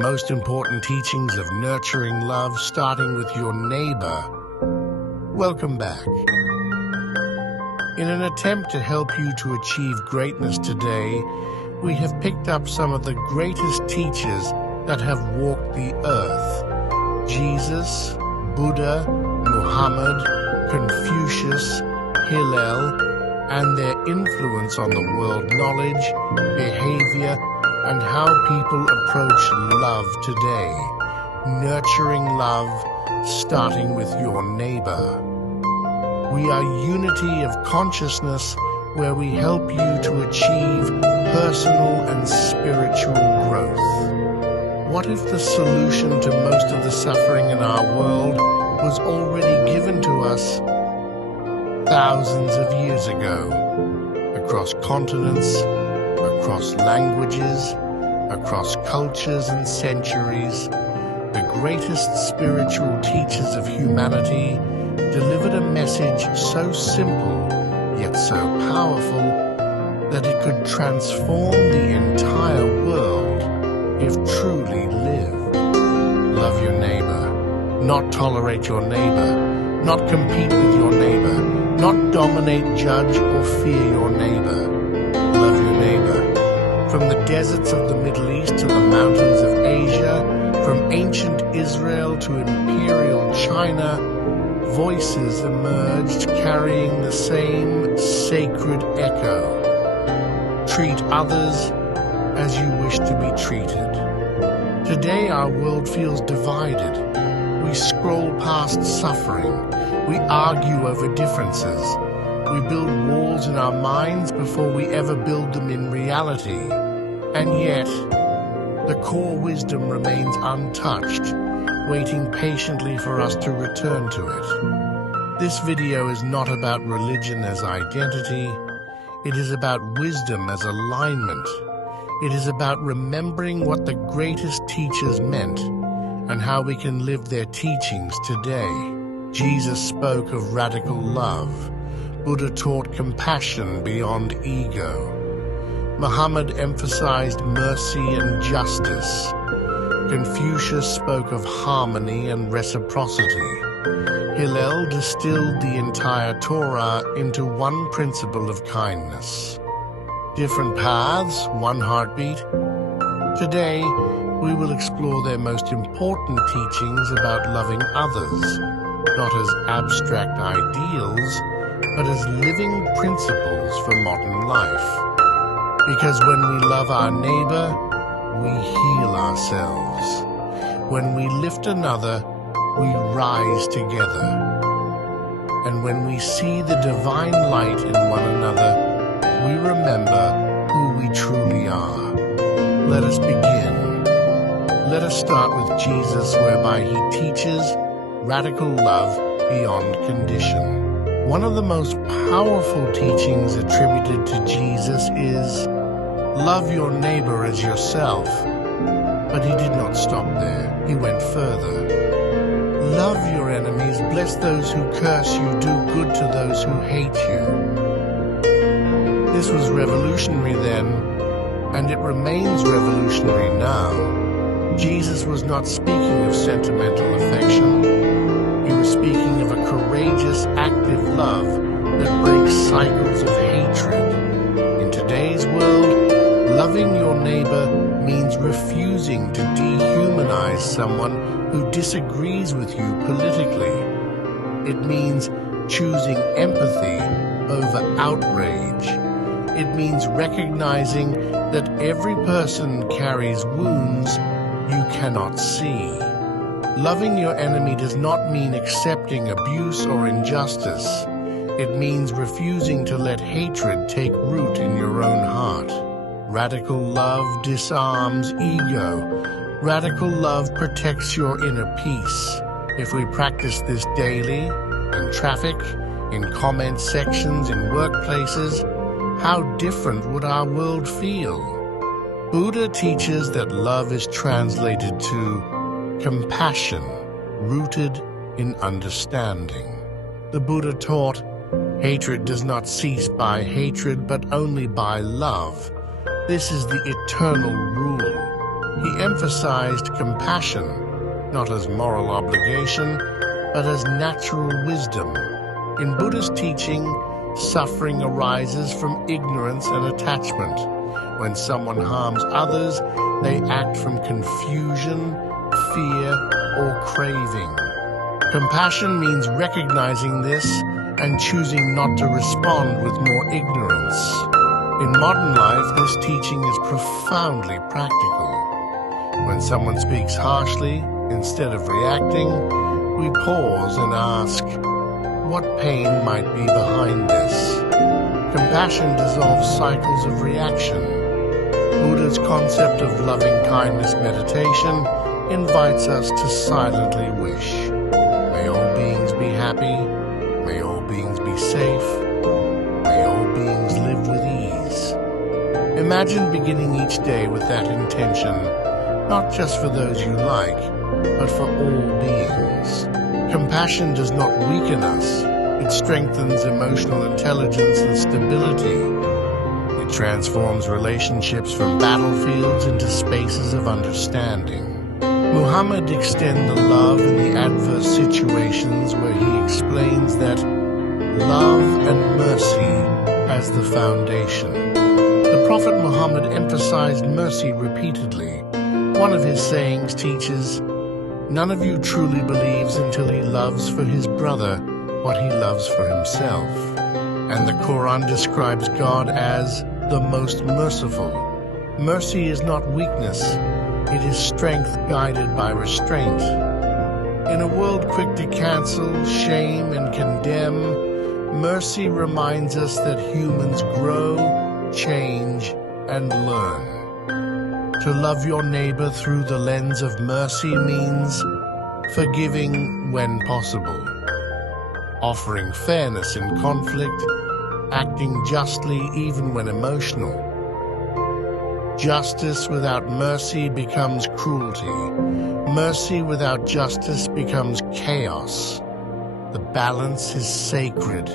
most important teachings of nurturing love, starting with your neighbor. Welcome back. In an attempt to help you to achieve greatness today, we have picked up some of the greatest teachers that have walked the earth. Jesus, Buddha, Muhammad, Confucius, Hillel, and their influence on the world knowledge, behavior, and how people approach love today. Nurturing love, starting with your neighbor. We are unity of consciousness where we help you to achieve personal and spiritual growth. What if the solution to most of the suffering in our world was already given to us thousands of years ago, across continents, across languages, across cultures and centuries? The greatest spiritual teachers of humanity delivered a message so simple yet so powerful that it could transform the entire world if truly lived. Love your neighbor, not tolerate your neighbor, not compete with your neighbor, not dominate, judge, or fear your neighbor. Love your neighbor. From the deserts of the Middle East to the mountains of Asia, from ancient Israel to imperial China, voices emerged carrying the same sacred echo. Treat others as you wish to be treated. Today our world feels divided. We scroll past suffering. We argue over differences. We build walls in our minds before we ever build them in reality. And yet, the core wisdom remains untouched, waiting patiently for us to return to it. This video is not about religion as identity. It is about wisdom as alignment. It is about remembering what the greatest teachers meant and how we can live their teachings today. Jesus spoke of radical love. Buddha taught compassion beyond ego. Muhammad emphasized mercy and justice. Confucius spoke of harmony and reciprocity. Hillel distilled the entire Torah into one principle of kindness. Different paths, one heartbeat. Today, we will explore their most important teachings about loving others, not as abstract ideals, but as living principles for modern life. Because when we love our neighbor, we heal ourselves. When we lift another, we rise together. And when we see the divine light in one another, we remember who we truly are. Let us begin. Let us start with Jesus, whereby he teaches radical love beyond condition. One of the most powerful teachings attributed to Jesus is, love your neighbor as yourself. But he did not stop there. He went further. Love your enemies, bless those who curse you, do good to those who hate you. This was revolutionary then, and it remains revolutionary now. Jesus was not speaking of sentimental affection. He was speaking of a courageous, active love that breaks cycles of hatred. In today's world, loving your neighbor means refusing to dehumanize someone who disagrees with you politically. It means choosing empathy over outrage. It means recognizing that every person carries wounds you cannot see. Loving your enemy does not mean accepting abuse or injustice. It means refusing to let hatred take root in your own heart. Radical love disarms ego. Radical love protects your inner peace. If we practice this daily, in traffic, in comment sections, in workplaces, how different would our world feel? Buddha teaches that love is translated to compassion, rooted in understanding. The Buddha taught, hatred does not cease by hatred, but only by love. This is the eternal rule. He emphasized compassion, not as moral obligation, but as natural wisdom. In Buddhist teaching, suffering arises from ignorance and attachment. When someone harms others, they act from confusion, fear, or craving. Compassion means recognizing this and choosing not to respond with more ignorance. In modern life, this teaching is profoundly practical. When someone speaks harshly, instead of reacting, we pause and ask, what pain might be behind this? Compassion dissolves cycles of reaction. Buddha's concept of loving-kindness meditation invites us to silently wish. May all beings be happy. May all beings be safe. May all beings live with ease. Imagine beginning each day with that intention, not just for those you like, but for all beings. Compassion does not weaken us. It strengthens emotional intelligence and stability. It transforms relationships from battlefields into spaces of understanding. Muhammad extends the love in the adverse situations where he explains that love and mercy as the foundation. The Prophet Muhammad emphasized mercy repeatedly. One of his sayings teaches, "None of you truly believes until he loves for his brother what he loves for himself." And the Quran describes God as the most merciful. Mercy is not weakness. It is strength guided by restraint. In a world quick to cancel, shame, and condemn, mercy reminds us that humans grow, change, and learn. To love your neighbor through the lens of mercy means forgiving when possible, offering fairness in conflict, acting justly even when emotional. Justice without mercy becomes cruelty. Mercy without justice becomes chaos. The balance is sacred.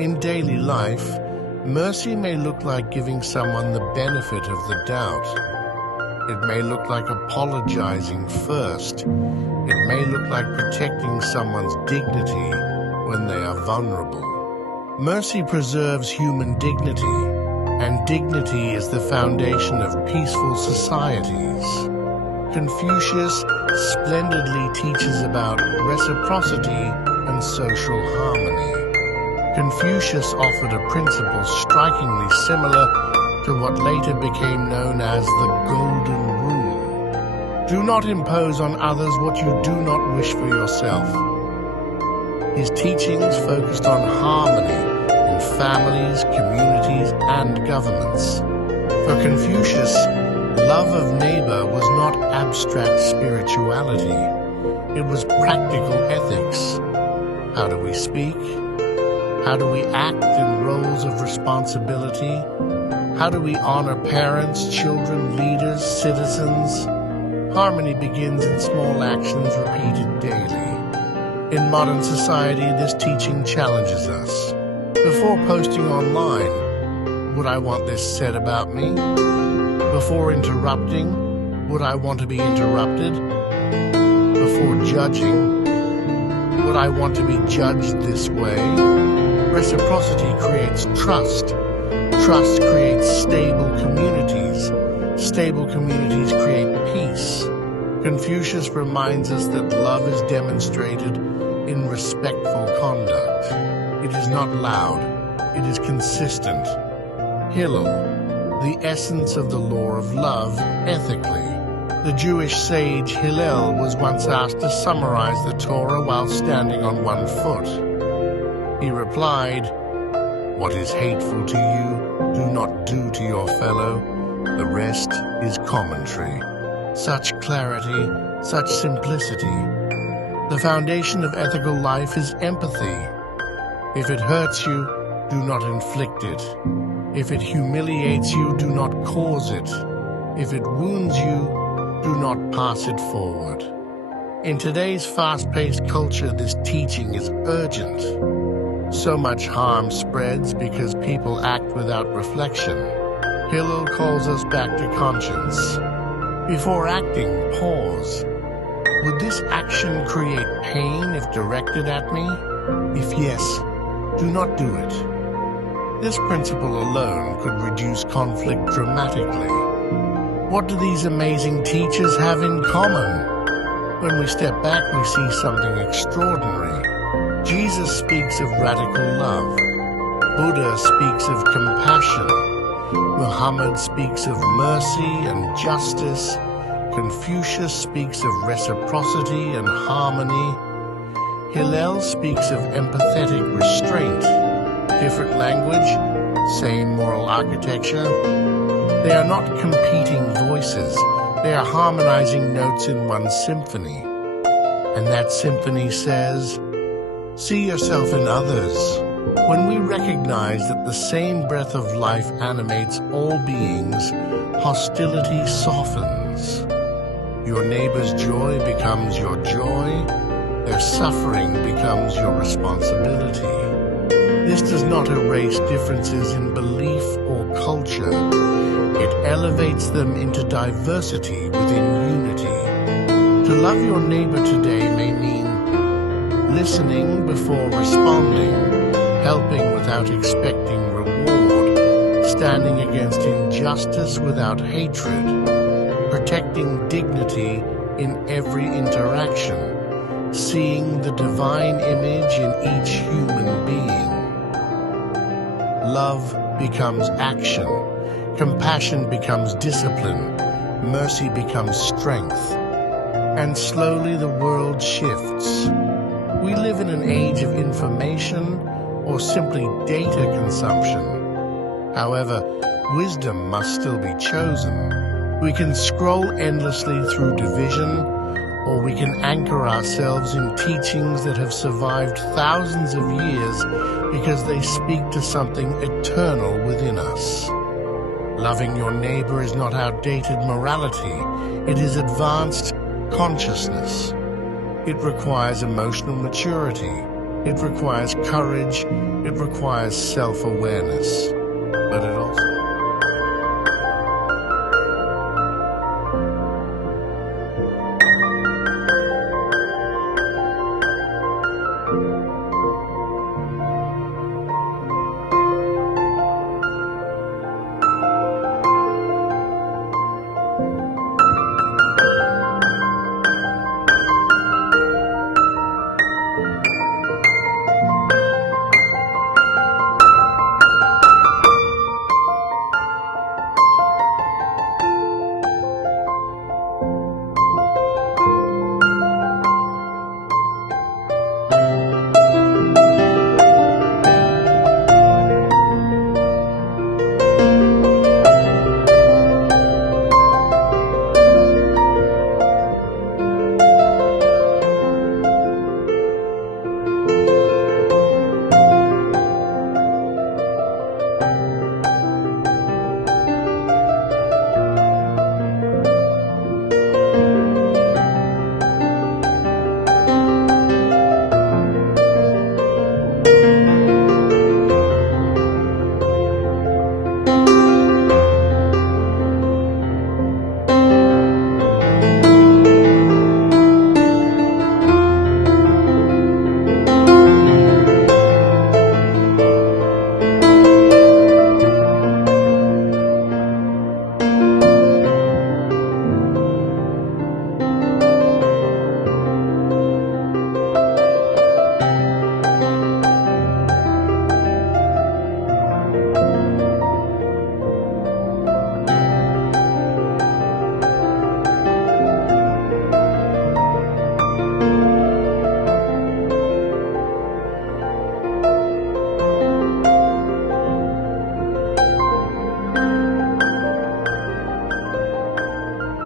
In daily life, mercy may look like giving someone the benefit of the doubt. It may look like apologizing first. It may look like protecting someone's dignity when they are vulnerable. Mercy preserves human dignity, and dignity is the foundation of peaceful societies. Confucius splendidly teaches about reciprocity and social harmony. Confucius offered a principle strikingly similar to what later became known as the Golden Rule. Do not impose on others what you do not wish for yourself. His teachings focused on harmony in families, communities, and governments. For Confucius, love of neighbor was not abstract spirituality. It was practical ethics. How do we speak? How do we act in roles of responsibility? How do we honor parents, children, leaders, citizens? Harmony begins in small actions repeated daily. In modern society, this teaching challenges us. Before posting online, would I want this said about me? Before interrupting, would I want to be interrupted? Before judging, would I want to be judged this way? Reciprocity creates trust. Trust creates stable communities. Stable communities create peace. Confucius reminds us that love is demonstrated in respectful conduct. It is not loud, it is consistent. Hillel, the essence of the law of love, ethically. The Jewish sage Hillel was once asked to summarize the Torah while standing on one foot. He replied, "What is hateful to you, do not do to your fellow. The rest is commentary." Such clarity, such simplicity. The foundation of ethical life is empathy. If it hurts you, do not inflict it. If it humiliates you, do not cause it. If it wounds you, do not pass it forward. In today's fast-paced culture, this teaching is urgent. So much harm spreads because people act without reflection. Hillel calls us back to conscience. Before acting, pause. Would this action create pain if directed at me? If yes, do not do it. This principle alone could reduce conflict dramatically. What do these amazing teachers have in common? When we step back, we see something extraordinary. Jesus speaks of radical love. Buddha speaks of compassion. Muhammad speaks of mercy and justice. Confucius speaks of reciprocity and harmony. Hillel speaks of empathetic restraint. Different language, same moral architecture. They are not competing voices. They are harmonizing notes in one symphony. And that symphony says, see yourself in others. When we recognize that the same breath of life animates all beings, hostility softens. Your neighbor's joy becomes your joy. Their suffering becomes your responsibility. This does not erase differences in belief or culture. It elevates them into diversity within unity. To love your neighbor today may mean listening before responding, helping without expecting reward, standing against injustice without hatred, protecting dignity in every interaction, seeing the divine image in each human being. Love becomes action, compassion becomes discipline, mercy becomes strength, and slowly the world shifts. We live in an age of information or simply data consumption. However, wisdom must still be chosen. We can scroll endlessly through division, or we can anchor ourselves in teachings that have survived thousands of years because they speak to something eternal within us. Loving your neighbor is not outdated morality. It is advanced consciousness. It requires emotional maturity. It requires courage. It requires self-awareness. But it also